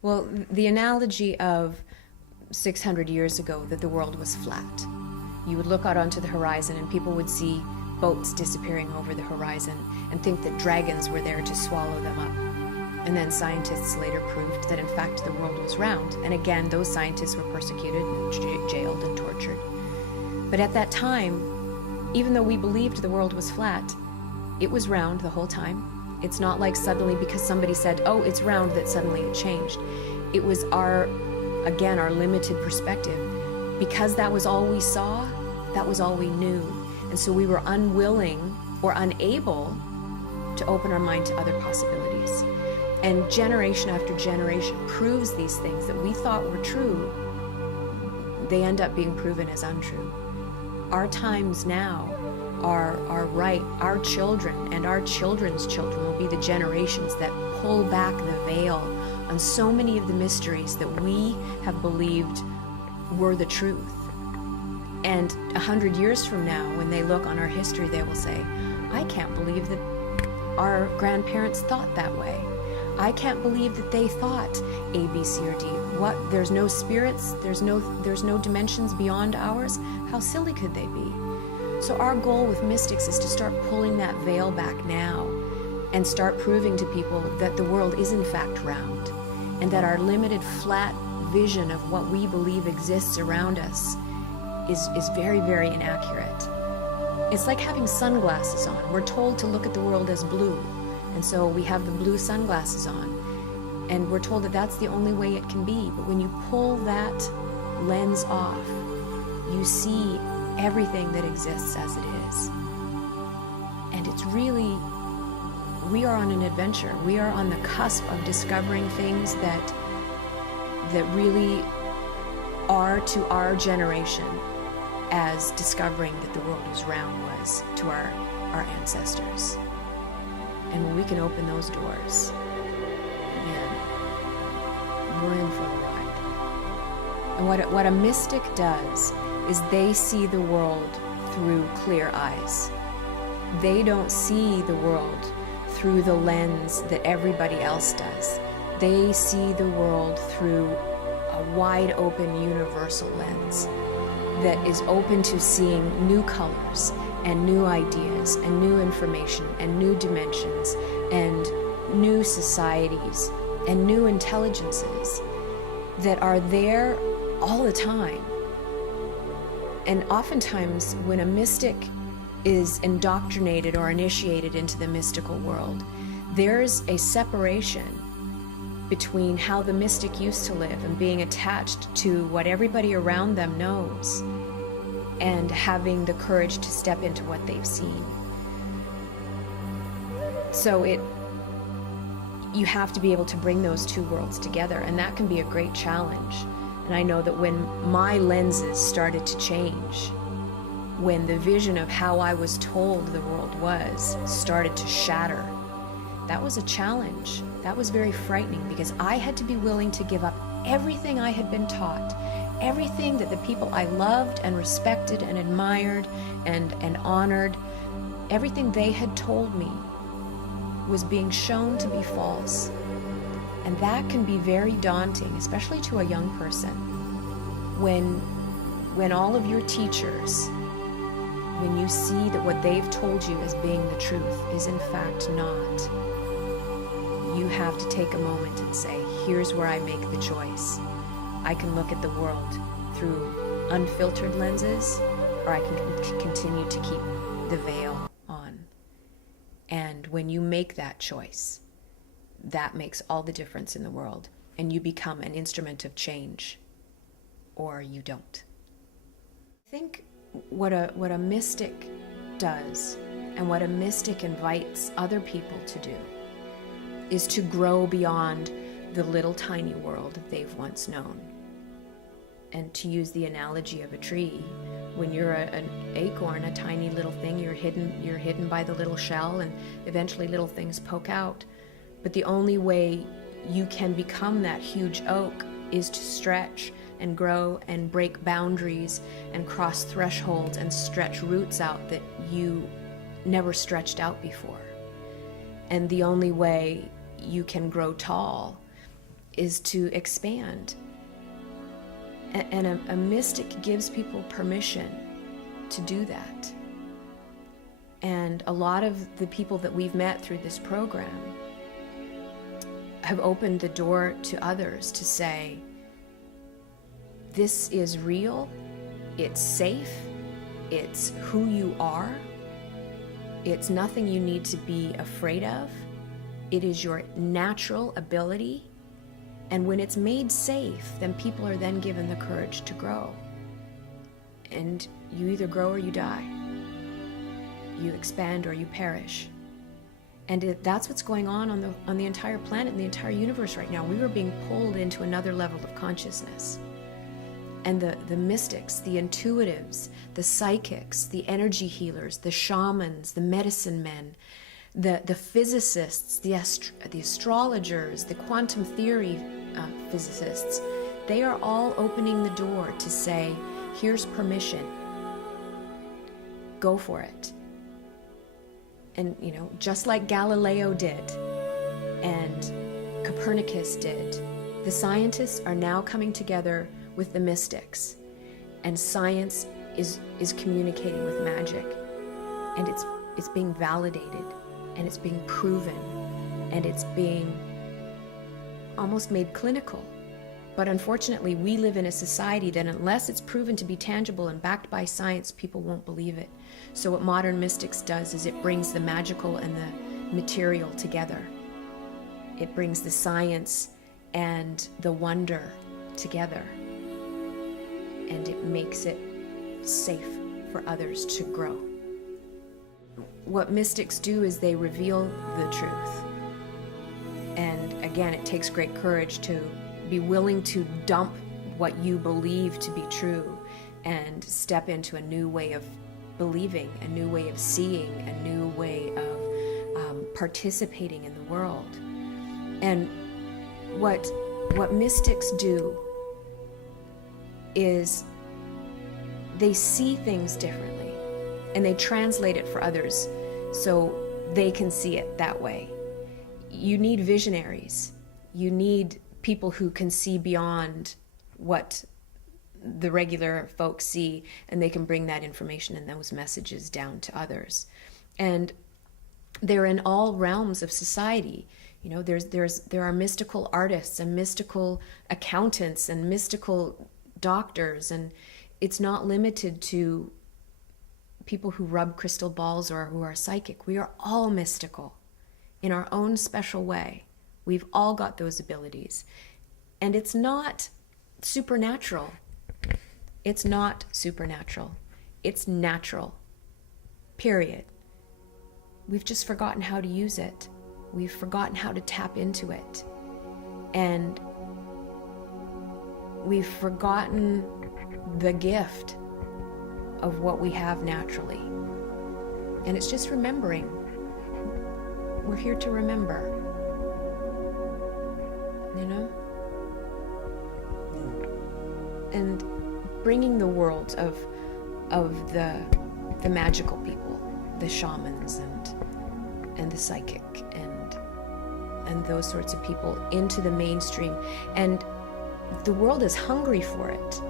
Well, the analogy of 600 years ago that the world was flat. You would look out onto the horizon and people would see boats disappearing over the horizon and think that dragons were there to swallow them up. And then scientists later proved that in fact the world was round. And again, those scientists were persecuted and jailed and tortured. But at that time, even though we believed the world was flat, it was round the whole time. It's not like suddenly because somebody said, oh, it's round, that suddenly it changed. It was our limited perspective. Because that was all we saw, that was all we knew. And so we were unwilling or unable to open our mind to other possibilities. And generation after generation proves these things that we thought were true, they end up being proven as untrue. Our times now are right. Our children and our children's children will be the generations that pull back the veil on so many of the mysteries that we have believed were the truth. And 100 years from now, when they look on our history, they will say, I can't believe that our grandparents thought that way. I can't believe that they thought A, B, C, or D. What? There's no spirits? There's no dimensions beyond ours? How silly could they be? So our goal with mystics is to start pulling that veil back now and start proving to people that the world is in fact round and that our limited flat vision of what we believe exists around us is very, very inaccurate. It's like having sunglasses on. We're told to look at the world as blue, and so we have the blue sunglasses on, and we're told that that's the only way it can be. But when you pull that lens off, you see everything that exists as it is. And it's really, we are on an adventure. We are on the cusp of discovering things that really are to our generation as discovering that the world is round was to our ancestors. And when we can open those doors, man, we're in for a ride. And what a mystic does is they see the world through clear eyes. They don't see the world through the lens that everybody else does. They see the world through a wide open universal lens that is open to seeing new colors and new ideas and new information and new dimensions and new societies and new intelligences that are there all the time. And oftentimes when a mystic is indoctrinated or initiated into the mystical world, there's a separation between how the mystic used to live and being attached to what everybody around them knows and having the courage to step into what they've seen. So you have to be able to bring those two worlds together, and that can be a great challenge. And I know that when my lenses started to change, when the vision of how I was told the world was started to shatter, that was a challenge. That was very frightening because I had to be willing to give up everything I had been taught, everything that the people I loved and respected and admired and honored, everything they had told me was being shown to be false. And that can be very daunting, especially to a young person, when all of your teachers, when you see that what they've told you as being the truth is in fact not. You have to take a moment and say, here's where I make the choice. I can look at the world through unfiltered lenses, or I can continue to keep the veil on. And when you make that choice, that makes all the difference in the world, and you become an instrument of change, or you don't. I think what a mystic does, and what a mystic invites other people to do, is to grow beyond the little tiny world they've once known. And to use the analogy of a tree, when you're an acorn, a tiny little thing, you're hidden by the little shell, and eventually little things poke out. But the only way you can become that huge oak is to stretch and grow and break boundaries and cross thresholds and stretch roots out that you never stretched out before. And the only way you can grow tall is to expand. And a mystic gives people permission to do that. And a lot of the people that we've met through this program have opened the door to others to say, this is real, it's safe, it's who you are, it's nothing you need to be afraid of, it is your natural ability, and when it's made safe, then people are then given the courage to grow. And you either grow or you die. You expand or you perish. And that's what's going on the entire planet and the entire universe right now. We are being pulled into another level of consciousness. And the mystics, the intuitives, the psychics, the energy healers, the shamans, the medicine men, the physicists, the astrologers, the quantum theory physicists, they are all opening the door to say, here's permission. Go for it. And, you know, just like Galileo did and Copernicus did, the scientists are now coming together with the mystics, and science is communicating with magic, and it's being validated, and it's being proven, and it's being almost made clinical. But unfortunately, we live in a society that unless it's proven to be tangible and backed by science, people won't believe it. So what modern mystics does is it brings the magical and the material together. It brings the science and the wonder together. And it makes it safe for others to grow. What mystics do is they reveal the truth. And again, it takes great courage to be willing to dump what you believe to be true and step into a new way of believing, a new way of seeing, a new way of participating in the world. And what mystics do is they see things differently and they translate it for others so they can see it that way. You need visionaries. You need people who can see beyond what the regular folks see, and they can bring that information and those messages down to others. And they're in all realms of society. You know, there are mystical artists and mystical accountants and mystical doctors, and it's not limited to people who rub crystal balls or who are psychic. We are all mystical in our own special way. We've all got those abilities. And it's not supernatural. It's not supernatural. It's natural. Period. We've just forgotten how to use it. We've forgotten how to tap into it. And we've forgotten the gift of what we have naturally. And it's just remembering. We're here to remember. You know? And bringing the world of the magical people, the shamans and the psychic and those sorts of people into the mainstream. And the world is hungry for it.